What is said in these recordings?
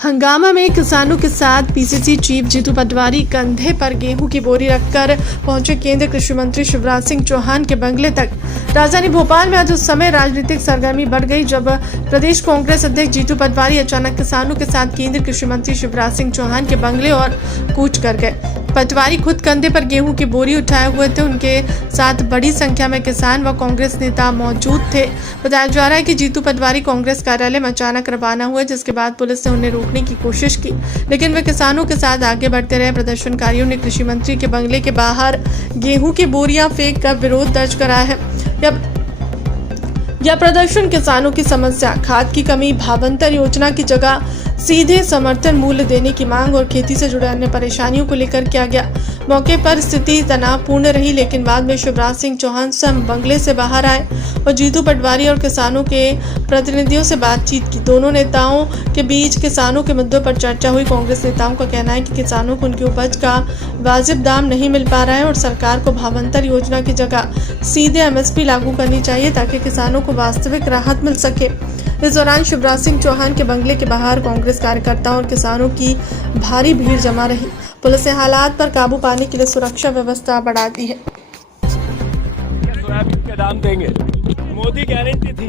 हंगामा में किसानों के साथ पीसीसी चीफ जीतू पटवारी कंधे पर गेहूं की बोरी रखकर पहुंचे केंद्रीय कृषि मंत्री शिवराज सिंह चौहान के बंगले तक। राजधानी भोपाल में आज उस समय राजनीतिक सरगर्मी बढ़ गई जब प्रदेश कांग्रेस अध्यक्ष जीतू पटवारी अचानक किसानों के साथ केंद्रीय कृषि मंत्री शिवराज सिंह चौहान के बंगले और कूच कर गए। पटवारी खुद कंधे पर गेहूं की बोरी उठाए हुए थे। उनके साथ बड़ी संख्या में किसान व कांग्रेस नेता मौजूद थे। बताया जा रहा है कि जीतू पटवारी कांग्रेस कार्यालय में अचानक रवाना हुए, जिसके बाद पुलिस ने उन्हें रोकने की कोशिश की, लेकिन वे किसानों के साथ आगे बढ़ते रहे। प्रदर्शनकारियों ने कृषि मंत्री के बंगले के बाहर गेहूं की बोरियां फेंक कर विरोध दर्ज कराया है। यह प्रदर्शन किसानों की समस्या, खाद की कमी, भावांतर योजना की जगह सीधे समर्थन मूल्य देने की मांग और खेती से जुड़े अन्य परेशानियों को लेकर किया गया। मौके पर स्थिति तनावपूर्ण रही, लेकिन बाद में शिवराज सिंह चौहान स्वयं बंगले से बाहर आए और जीतू पटवारी और किसानों के प्रतिनिधियों से बातचीत की। दोनों नेताओं के बीच किसानों के मुद्दों पर चर्चा हुई। कांग्रेस नेताओं का कहना है कि किसानों को उनकी उपज का वाजिब दाम नहीं मिल पा रहा है और सरकार को भावांतर योजना की जगह सीधे एमएसपी लागू करनी चाहिए ताकि किसानों को वास्तविक राहत मिल सके। इस दौरान शिवराज सिंह चौहान के बंगले के बाहर कांग्रेस कार्यकर्ताओं और किसानों की भारी भीड़ जमा रही। पुलिस ने हालात पर काबू पाने के लिए सुरक्षा व्यवस्था बढ़ा दी है। सोयाबीन के दाम देंगे, मोदी गारंटी थी।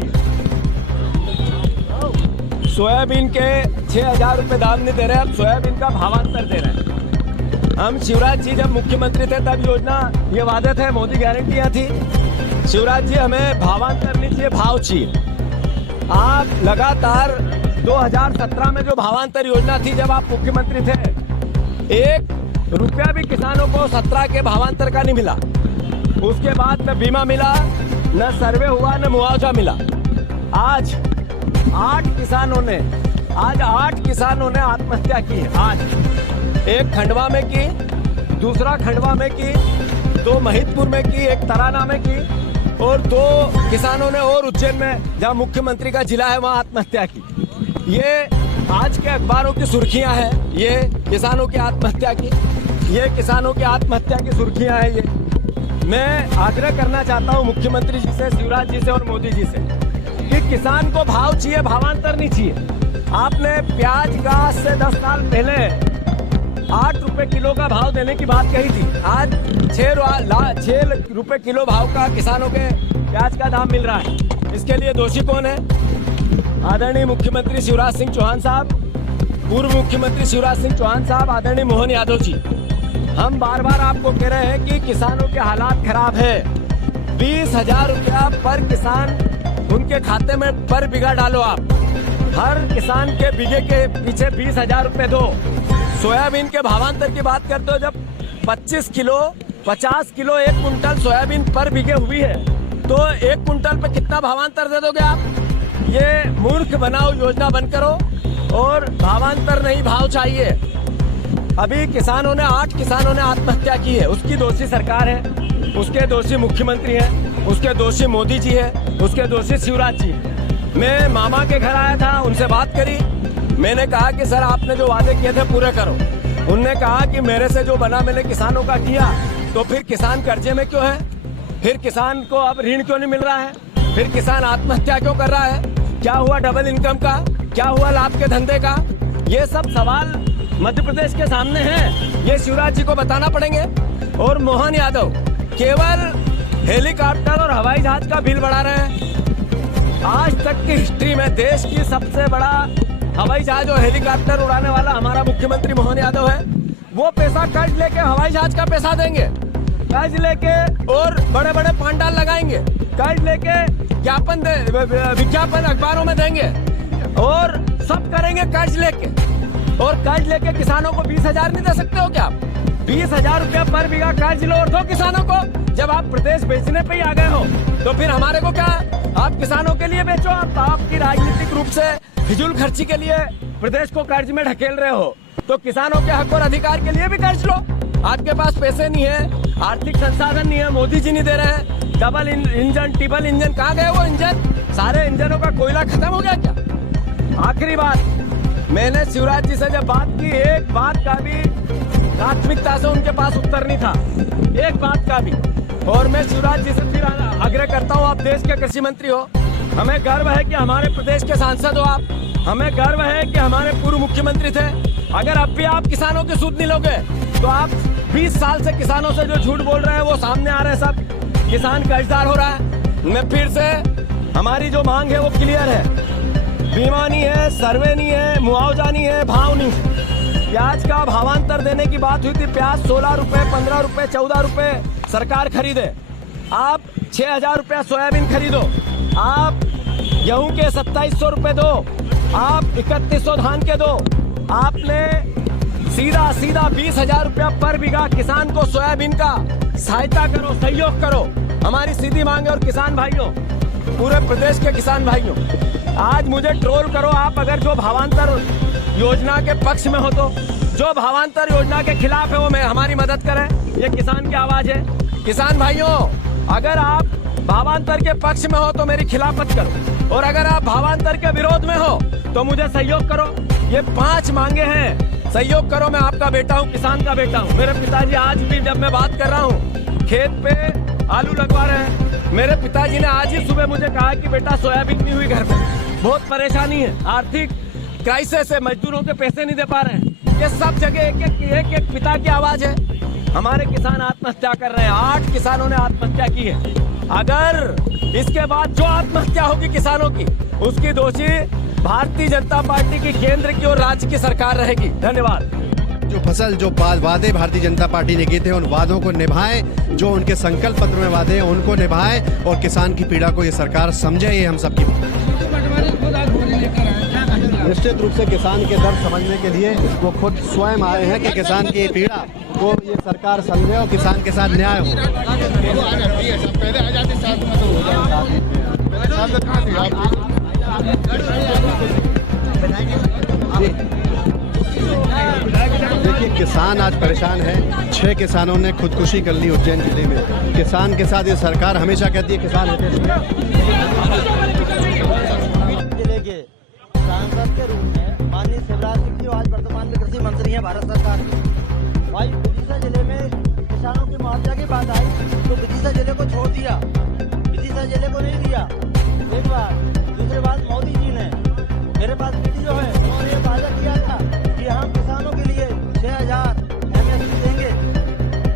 सोयाबीन के 6,000 रुपए दाम नहीं दे रहे, अब सोयाबीन का भावांतर दे रहे हैं। हम शिवराज जी जब मुख्यमंत्री थे तब योजना ये वादे थे, मोदी गारंटियां थी। शिवराज जी हमें भावांतर नहीं चाहिए, भाव चाहिए। आप लगातार 2017 में जो भावांतर योजना थी जब आप मुख्यमंत्री थे, 1 रुपया भी किसानों को 17 के भावांतर का नहीं मिला। उसके बाद न बीमा मिला, न सर्वे हुआ, न मुआवजा मिला। आज 8 किसानों ने आत्महत्या की है। आज एक खंडवा में की, दूसरा खंडवा में की, 2 महिदपुर में की, 1 तराना में की और 2 किसानों ने और उज्जैन में जहाँ मुख्यमंत्री का जिला है वहाँ आत्महत्या की। ये आज के अखबारों की सुर्खियां हैं, ये किसानों की आत्महत्या की, ये किसानों की आत्महत्या की सुर्खियां हैं। ये मैं आग्रह करना चाहता हूँ मुख्यमंत्री जी से, शिवराज जी से और मोदी जी से कि किसान को भाव चाहिए, भावांतर नहीं चाहिए। आपने प्याज का आज से 10 साल पहले 8 रुपए किलो का भाव देने की बात कही थी। आज 6 रुपए किलो भाव का किसानों के प्याज का दाम मिल रहा है। इसके लिए दोषी कौन है? आदरणीय मुख्यमंत्री शिवराज सिंह चौहान साहब, पूर्व मुख्यमंत्री शिवराज सिंह चौहान साहब, आदरणीय मोहन यादव जी। हम बार बार आपको कह रहे हैं कि किसानों के हालात खराब है। 20,000 रुपया पर किसान उनके खाते में पर बीघा डालो। आप हर किसान के बीघे के पीछे 20,000 रुपए दो। सोयाबीन के भावांतर की बात करते हो, जब 25 किलो 50 किलो 1 कुंटल सोयाबीन पर बीघे हुई है तो 1 कुंटल पे कितना भावांतर दे दोगे आप? ये मूर्ख बनाओ योजना बंद करो और भावांतर नहीं, भाव चाहिए। अभी 8 किसानों ने आत्महत्या की है। उसकी दोषी सरकार है, उसके दोषी मुख्यमंत्री है, उसके दोषी मोदी जी है, उसके दोषी शिवराज जी। मैं मामा के घर आया था, उनसे बात करी। मैंने कहा कि सर आपने जो वादे किए थे पूरे करो। उनने कहा कि मेरे से जो बना मैंने किसानों का किया, तो फिर किसान कर्जे में क्यों है? फिर किसान को अब ऋण क्यों नहीं मिल रहा है? फिर किसान आत्महत्या क्यों कर रहा है? क्या हुआ डबल इनकम का? क्या हुआ लाभ के धंधे का? ये सब सवाल मध्य प्रदेश के सामने हैं, ये शिवराज जी को बताना पड़ेंगे। और मोहन यादव केवल हेलीकॉप्टर और हवाई जहाज का बिल बढ़ा रहे हैं। आज तक की हिस्ट्री में देश की सबसे बड़ा हवाई जहाज और हेलीकॉप्टर उड़ाने वाला हमारा मुख्यमंत्री मोहन यादव है। वो पैसा कर्ज लेके हवाई जहाज का पैसा देंगे, कर्ज लेके और बड़े बड़े पांडाल लगाएंगे, कर्ज लेके विज्ञापन अखबारों में देंगे और सब करेंगे कर्ज लेके। और कर्ज लेके किसानों को 20,000 नहीं दे सकते हो क्या? 20,000 रुपया पर बीघा कर्ज लो और दो किसानों को। जब आप प्रदेश बेचने पे ही आ गए हो तो फिर हमारे को क्या? आप किसानों के लिए बेचो। आप आपकी राजनीतिक रूप से फिजूल खर्ची के लिए प्रदेश को कर्ज में ढकेल रहे हो, तो किसानों के हक और अधिकार के लिए भी कर्ज लो। आपके पास पैसे नहीं है, आर्थिक संसाधन नहीं है, मोदी जी नहीं दे रहे हैं। डबल इंजन ट्रिपल इंजन कहाँ गए वो इंजन? सारे इंजनों का कोयला खत्म हो गया क्या? आखिरी बात, मैंने शिवराज जी से जब बात की, एक बात का भी प्राथमिकता से उनके पास उत्तर नहीं था, एक बात का भी। और मैं शिवराज जी से फिर आग्रह करता हूँ, आप देश के कृषि मंत्री हो, हमें गर्व है कि हमारे प्रदेश के सांसद हो आप। हमें गर्व है कि हमारे पूर्व मुख्यमंत्री थे। अगर अब भी आप किसानों की सुध नहीं लोगे तो आप 20 साल से किसानों से जो झूठ बोल रहे हैं वो सामने आ रहे हैं। सब किसान कर्जदार हो रहा है। मैं फिर से, हमारी जो मांग है वो क्लियर है। बीमा नहीं है, सर्वे नहीं है, मुआवजा नहीं है, भाव नहीं है। प्याज का भावांतर देने की बात हुई थी। प्याज 16 रुपए, 15 रुपए, 14 रुपए सरकार खरीदे। आप 6,000 रुपया सोयाबीन खरीदो। आप गेहूं के 2700 रुपए दो। आप 3100 धान के दो। आपने सीधा 20,000 रुपया पर बीघा किसान को सोयाबीन का सहायता करो, सहयोग करो। हमारी सीधी मांग है। और किसान भाइयों, पूरे प्रदेश के किसान भाइयों, आज मुझे ट्रोल करो आप अगर जो भावांतर योजना के पक्ष में हो तो। जो भावांतर योजना के खिलाफ है वो हमारी मदद करें। ये किसान की आवाज है। किसान भाइयों, अगर आप भावांतर के पक्ष में हो तो मेरी खिलाफत करो, और अगर आप भावांतर के विरोध में हो तो मुझे सहयोग करो। ये 5 मांगे हैं, सहयोग करो। मैं आपका बेटा हूँ, किसान का बेटा हूँ। मेरे पिताजी आज भी जब मैं बात कर रहा हूँ खेत पे आलू लगवा रहे हैं। मेरे पिताजी ने आज ही सुबह मुझे कहा कि बेटा सोयाबीन नहीं हुई घर पे, बहुत परेशानी है, आर्थिक क्राइसिस है, मजदूरों के पैसे नहीं दे पा रहे हैं। ये सब जगह एक पिता की आवाज है। हमारे किसान आत्महत्या कर रहे हैं। 8 किसानों ने आत्महत्या की है। अगर इसके बाद जो आत्महत्या होगी किसानों की, उसकी दोषी भारतीय जनता पार्टी की केंद्र की और राज्य की सरकार रहेगी। धन्यवाद। जो वादे भारतीय जनता पार्टी ने किए थे उन वादों को निभाएं, जो उनके संकल्प पत्र में वादे हैं उनको निभाएं, और किसान की पीड़ा को ये सरकार समझे। ये हम सबकी निश्चित रूप से किसान के दर्द समझने के लिए वो खुद स्वयं आए हैं कि किसान की पीड़ा को ये सरकार समझे और किसान के साथ न्याय हो। देखिए, किसान आज परेशान है। 6 किसानों ने खुदकुशी कर ली उज्जैन जिले में। किसान के साथ ये सरकार हमेशा कहती है किसान जिले के सांसद के रूप में माननीय शिवराज सिंह जी आज वर्तमान में कृषि मंत्री हैं भारत सरकार के। भाई विदिशा जिले में किसानों की मुआवजा की बात आई तो विदिशा जिले को छोड़ दिया, विदिशा जिले को नहीं दिया। एक बात। दूसरी बात, मोदी जी ने मेरे पास वीडियो है, उन्होंने वादा किया था कि हम किसानों के लिए 6,000 MSP देंगे,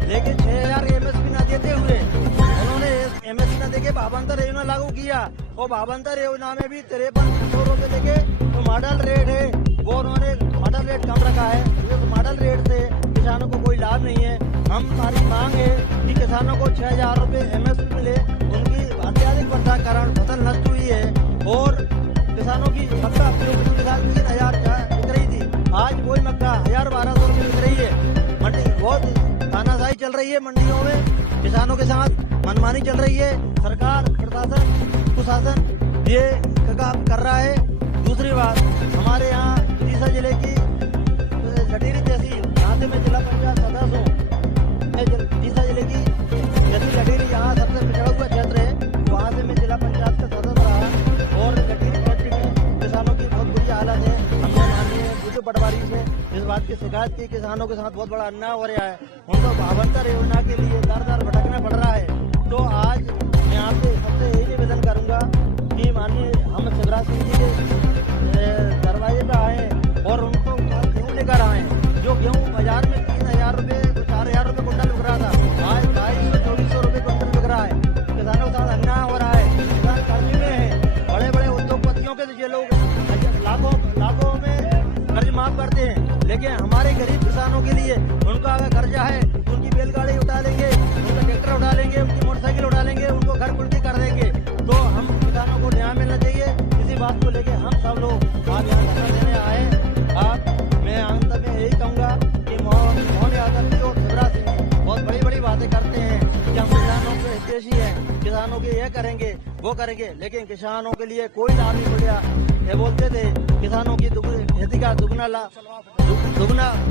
लेकिन 6,000 MSP न देते हुए उन्होंने MSP न देके भावांतर योजना लागू किया। और भावांतर योजना में भी 5300 रुपए देके तो मॉडल रेट है वो उन्होंने मॉडल रेट कम रखा है। तो मॉडल रेट से किसानों को कोई लाभ नहीं है। हमारी मांग है कि किसानों को 6,000 रुपए MSP मिले। उनकी अत्याधिक वर्षा के कारण फसल नष्ट हुई है और किसानों की मक्का पिछले साल 3,000 बिक रही थी, आज वही मक्का 1,000-1,200 रुपए बिक रही है। मंडी बहुत तानाशाही चल रही है, मंडियों में किसानों के साथ मनमानी चल रही है। सरकार, प्रशासन, कुशासन ये कर रहा है। दूसरी बात, हमारे यहाँ विदिशा जिले की लटेरी तहसील, यहाँ से मैं जिला पंचायत सदस्य हूँ। विदिशा जिले की तहसील लटेरी यहाँ सबसे पिछड़ा हुआ क्षेत्र है, वहाँ से मैं जिला पंचायत का सदस्य रहा। और लटेरी फैक्ट्री में किसानों की बहुत बुरी हालत है। हमने माननीय बुद्धू पटवारी से इस बात की शिकायत की, किसानों के साथ बहुत बड़ा अन्याय हो रहा है। उनको भावांतर योजना के लिए दर भटकना पड़ रहा है। तो आज मैं आपसे सबसे यही निवेदन करूंगा कि माननीय हम शिवराज सिंह जी के दरवाजे पे आए और उनको गेहूँ लेकर आए। जो गेहूँ बाजार में 3,000 रुपये 4,000 रुपये कुंटल बिक रहा था, आज 2,200-2,400 रुपये कुंटल बिक रहा है। किसानों के साथ अन्याय हो रहा है। किसान कर्ज में है। बड़े बड़े उद्योगपतियों के ये लोग लाखों में कर्ज माफ करते हैं, लेकिन हमारे गरीब किसानों के लिए उनका अगर कर्जा है, उनकी बैलगाड़ी उठा लेंगे, उनका ट्रैक्टर उठा लेंगे, उनकी मोटरसाइकिल उठा लेंगे, उनको घर कुल्टी कर देंगे। तो हम किसानों को न्याय मिलना चाहिए। इसी बात को लेके हम सब लोग आज यहाँ धरना देने आए। मैं अंत में यही कहूँगा कि मोहन यादव जी और शिवराज सिंह जी बहुत बड़ी बड़ी बातें करते हैं कि हम किसानों के हितैषी हैं, किसानों के ये करेंगे वो करेंगे, लेकिन किसानों के लिए कोई लाभ नहीं मिला। ये बोलते थे किसानों की खेती का दुगना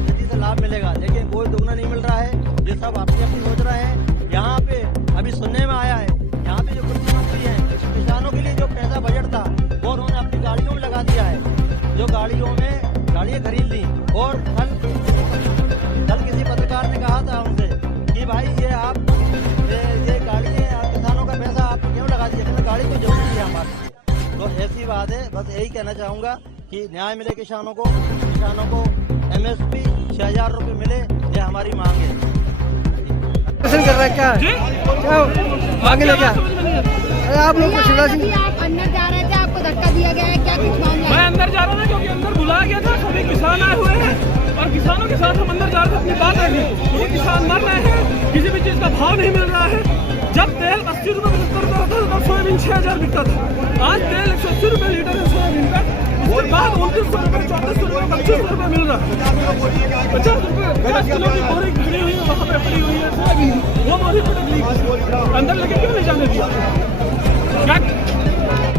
खेती से लाभ मिलेगा, लेकिन कोई दुगना नहीं मिल रहा है। ये सब अपनी सोच रहे हैं। यहाँ पे अभी सुनने में आया है, यहाँ पे जो कृषि मंत्री हैं, किसानों के लिए जो पैसा बजट था वो उन्होंने अपनी गाड़ियों में लगा दिया है। जो गाड़ियाँ खरीद ली। और कल किसी पत्रकार ने कहा था उनसे कि भाई ये गाड़ी है, आप किसानों का पैसा आप क्यों लगा दिए? गाड़ी तो जरूरी है हमारे लिए। तो ऐसी बात है, बस यही कहना चाहूँगा कि न्याय मिले किसानों को MSP 6,000 रुपये मिले, ये हमारी मांग है। प्रदर्शन कर रहा है क्या? क्या आगे लेके अरे आप लोग शिवराज सिंह आप अंदर जा रहे थे, आपको धक्का दिया गया है, क्या कुछ मामला है? मैं अंदर जा रहा था क्योंकि अंदर बुलाया गया था, सभी किसान आए हुए हैं और किसानों के साथ हम अंदर जा रहे थे अपनी बात रखने। क्योंकि किसान मर रहे हैं, किसी भी चीज़ का भाव नहीं मिल रहा है। जब तेल 80 रुपये 75 रुपये होता था, तब सोयाबीन 6,000 बिकता था। आज तेल 180 रुपये लीटर है सोयाबीन का, उसके बाद 2900 रुपये 3400 रुपये 2500 रुपये मिल रहा है। 50 रुपये 50 किलो की बोरी गिरी हुई है, वहाँ पे पड़ी हुई है सोयाबीन, वो बोरी पड़ेगी अंदर लेके